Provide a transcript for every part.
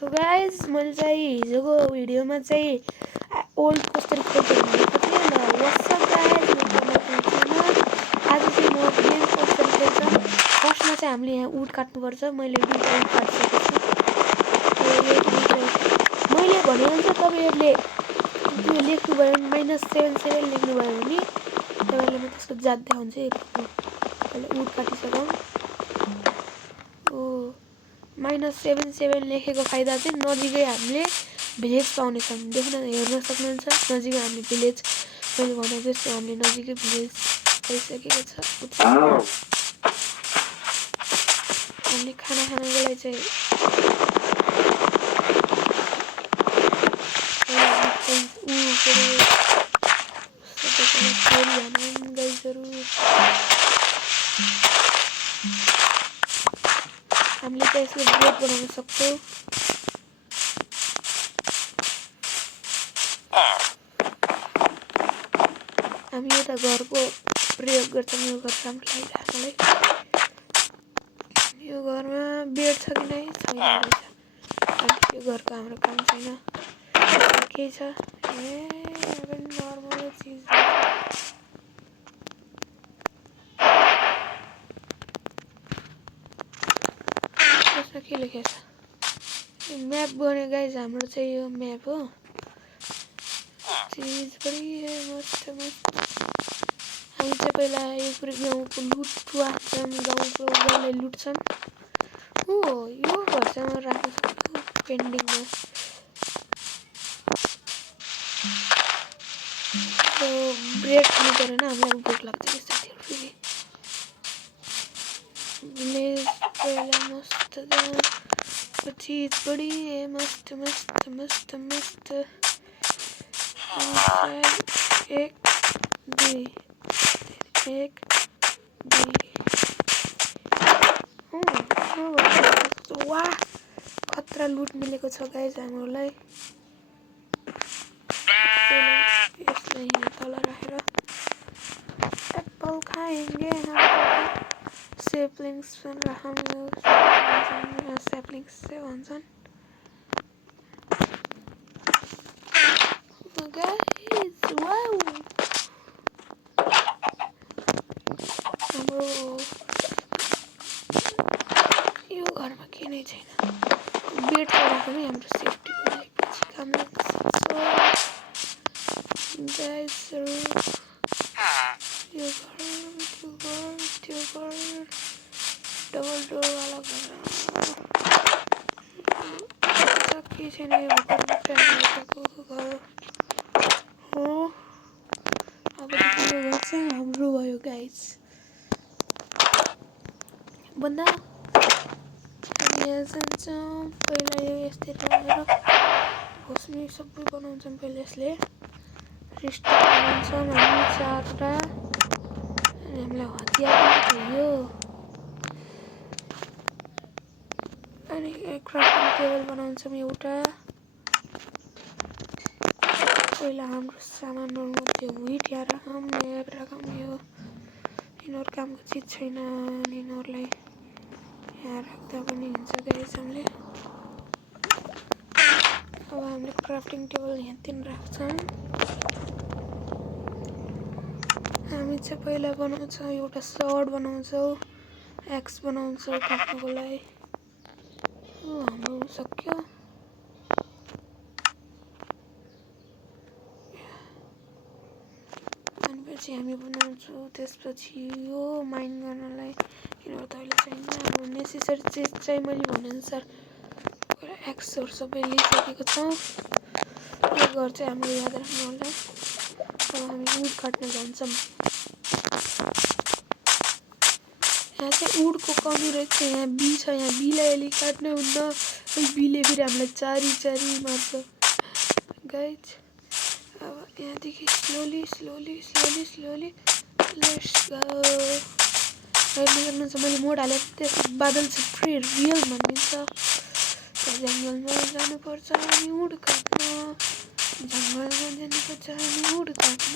So guys मैले चाहिँ हिजोको भिडियोमा चाहिँ ओल्ड कोस्टर खेल्छु भनेको थिएँ ल। व्हाट्सअप गाइज, आज चाहिँ म गेम कोस्टर खेल्छौँ। फर्स्टमा चाहिँ हामीले यहाँ उड काट्नुपर्छ। मैले दुईवटा उड काटिसकेको छु। मैले भनेअनुसार तपाईँहरूले त्यो लेख्नुभयो भने -77 लेख्नुभयो भने तपाईँहरूलाई म त्यसको जात देखाउँछु। अहिले उड काटिसकौँ। -77 लेखेको फाइदा चाहिँ नजिकै हामीले भिलेज पाउनेछौँ। देख्न हेर्न सक्नुहुन्छ नजिकै हामीले भिलेज, मैले भने जस्तो हामीले नजिकै भिलेज पाइसकेको छ। हामीले खाना खानको लागि चाहिँ हामीले चाहिँ यसले ब्रेड बनाउन सक्छौँ। हामी एउटा घरको प्रयोग गर्छौँ यो घर हाम्रो लागि राख्नलाई। यो घरमा बेड छ कि नै छैन रहेछ। यो घरको हाम्रो काम छैन। के छ नर्मल चिज यसमा के लेखेको छ? म्याप बन्यो गाइज। हाम्रो चाहिँ यो म्याप हो। चिज पनि मस्त मस्त। हामी चाहिँ पहिला यो पुरै गाउँको लुट्छौँ। गाउँको गाउँलाई लुट्छौँ। हो यो घर चाहिँ म राख्न सक्छु पेन्डिङमा। ब्रेड खानु परेन, हामीलाई भोक लाग्छ कि साथीहरू। फेरि भिलेज पहिला मस्त चिज बढी मस्त मस्त मस्त मस्त। एक दुई वाह खतरा लुट मिलेको छ गाइज हामीलाई। यसलाई यहाँ तल राखेर एप्पल खाएंगे हम। सेप्लिङ्स पनि राखौँ। सेप्लिङ्स चाहिँ भन्छन्। हाम्रो यो घरमा के नै छैन। बेड चाहिँ राखौँ है हाम्रो सेफ्टीको लागि, पछि काम लाग्छ। यो घर त्यो घर डबल डोरवाला घर के छैन। यो घर हो। अब यो घर चाहिँ हाम्रो भयो गाइज। बन्दा यहाँ जान्छौँ। पहिला यो यस्तै राखेर भोस्मी सबै बनाउँछौँ। पहिला यसले रिस्टार्ट बनाउँछौँ हामी 4वटा। अनि हामीलाई हतियार पनि चाहियो। अनि क्राफ्टिङ टेबल बनाउँछौँ एउटा। पहिला हाम्रो सामानहरू त्यो विट यहाँ राखौँ, यहाँ राखौँ। यो यिनीहरू कामको चिज छैन। यिनीहरूलाई यहाँ राख्दा पनि हुन्छ गाइस। हामीले अब हामीले क्राफ्टिङ टेबल यहाँ 3 राख्छौँ। हामी चाहिँ पहिला बनाउँछौँ एउटा सर्ड बनाउँछौँ, एक्स बनाउँछौँ काट्नको लागि। हाम्रो सक्यो। पछि हामी बनाउँछौँ। त्यसपछि यो माइन गर्नलाई यिनीहरू त अहिले छैन। हाम्रो नेसेसरी चिज चाहिँ मैले भनेअनुसार एक्सहरू सबै लिइसकेको छौँ। यो घर चाहिँ हाम्रो याद राख्नु होला। अब हामी उड काट्न जान्छौँ। यहाँ चाहिँ उडको कमी रहेछ। यहाँ बी छ। यहाँ बीलाई अलि काट्नै हुन्न। बीले फेरि हामीलाई चारी मार्छ गाइज। अब यहाँदेखि स्लोली लेट्स गो। मैले मोड हालेर त्यस बादल चाहिँ पुरै रियल भनिन्छ। जङ्गलमा जानुपर्छ हामी उड काट्न। जङ्गलमा जानुपर्छ हामी उड काट्न।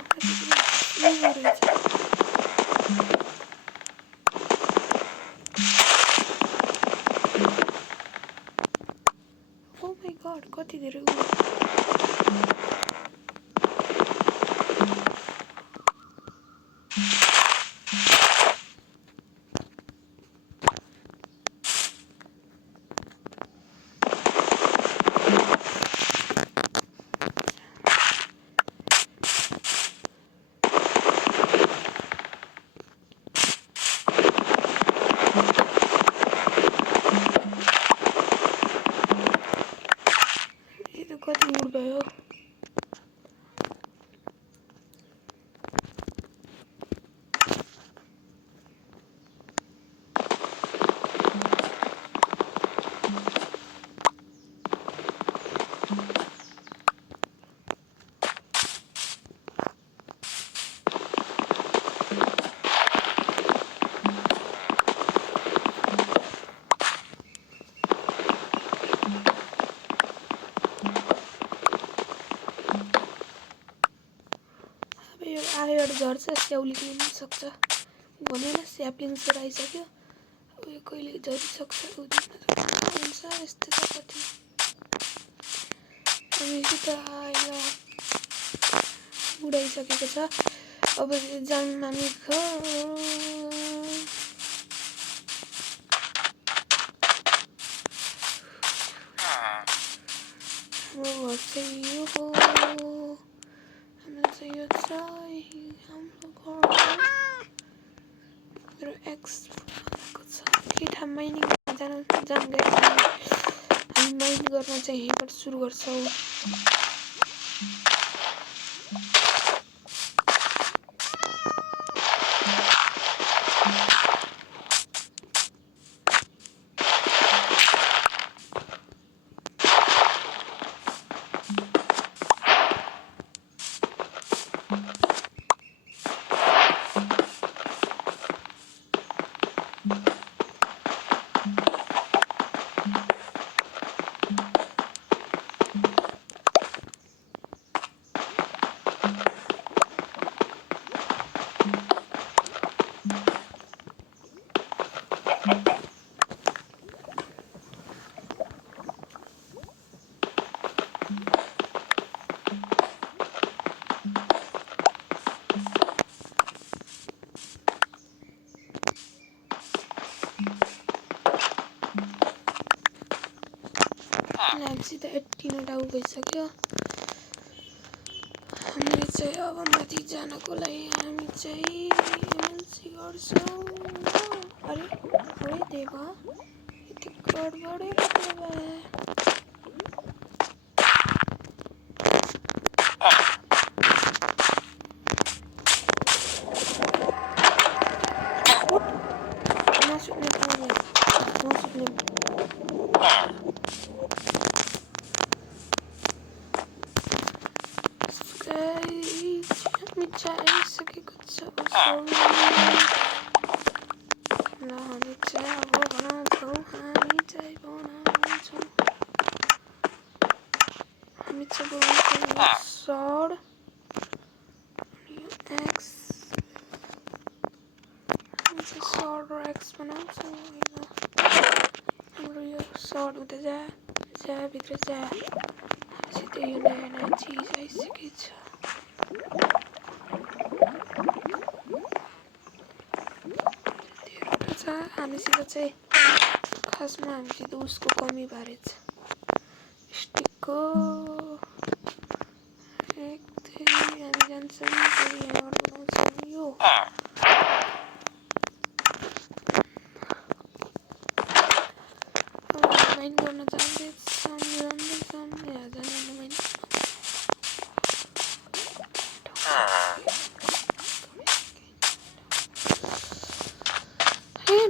छिटो रहेछ। ओ माई गड कति धेरै कति उड भयो। आएर झर्छ स्याउली पनि सक्छ भनेर स्याप्लिङ्सहरू आइसक्यो। अब यो कहिले झरिसक्छ हुन्छ यस्तो छ कति। अनि त उडाइसकेको छ। अब जाम हामी हाम्रो घर चाहिँ यो हो। हाम्रो चाहिँ यो छ हाम्रो घर। मेरो एक्स को छ के ठाउँ माइनिङ जान गएको छ। हामी माइन गर्न चाहिँ यहीँबाट सुरु गर्छौँ। हामीसित 18 वटा भइसक्यो। हामी चाहिँ अब माथि जानको लागि हामी चाहिँ एमएलसी गर्छौँ। अरे देवा यति गडबडै देवा। नसुक्ने आइसकेको छ। हामी चाहिँ अब बनाउँछौँ। हामी चाहिँ बनाउँछौँ सड एक्स। हामी चाहिँ सड र एक्स बनाउँछौँ। हाम्रो यो सड हुँदै जा भित्र जा। हामीसित यो नयाँ चिज आइसकेको छ। हामीसित चाहिँ खासमा हामीसित उसको कमी भएछ स्टिकको। हामी जान्छौँ यहाँबाट बनाउँछौँ यो। माइन गर्न जाँदैछौँ माइन।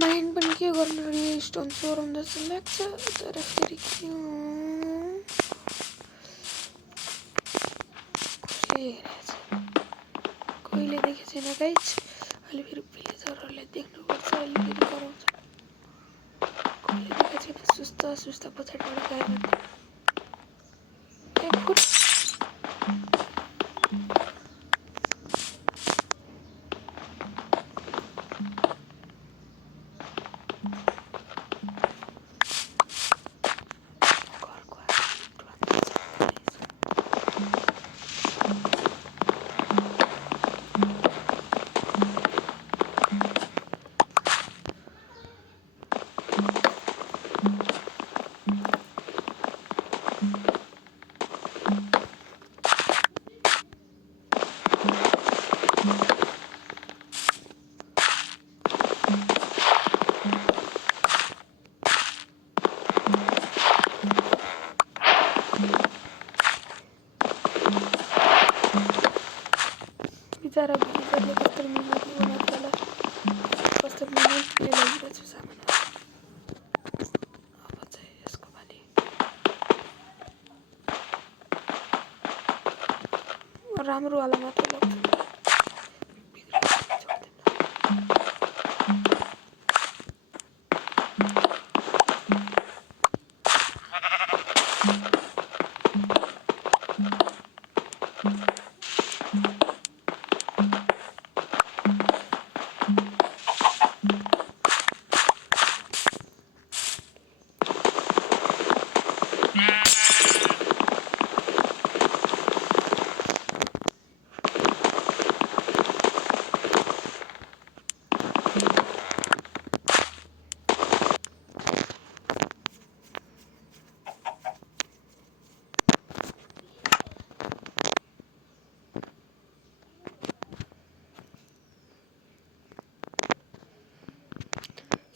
माइन पनि के गर्नु रे स्टोन चोराउँ जस्तो लाग्छ तर फेरि के कहिले देखेको छैन गाइज। अहिले फेरि भिलेजरहरूले देख्नुपर्छ। अहिले फेरि गराउँछ। कहिले देखेको छैन सुस्ता पछाडिबाट गायब। बिचरा भिजरले कस्तो मिहिनेत बनाएको होला, कस्तो मिहिनेतले लगिरहेछ सामान। अब चाहिँ यसको पालि राम्रो वाला मात्र लाग्छ।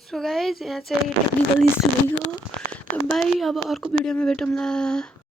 सो गाइज यहाँ चाहिँ टेक्निकल इस्यु भयो। बाई, अब अर्को भिडियोमा भेटौँला।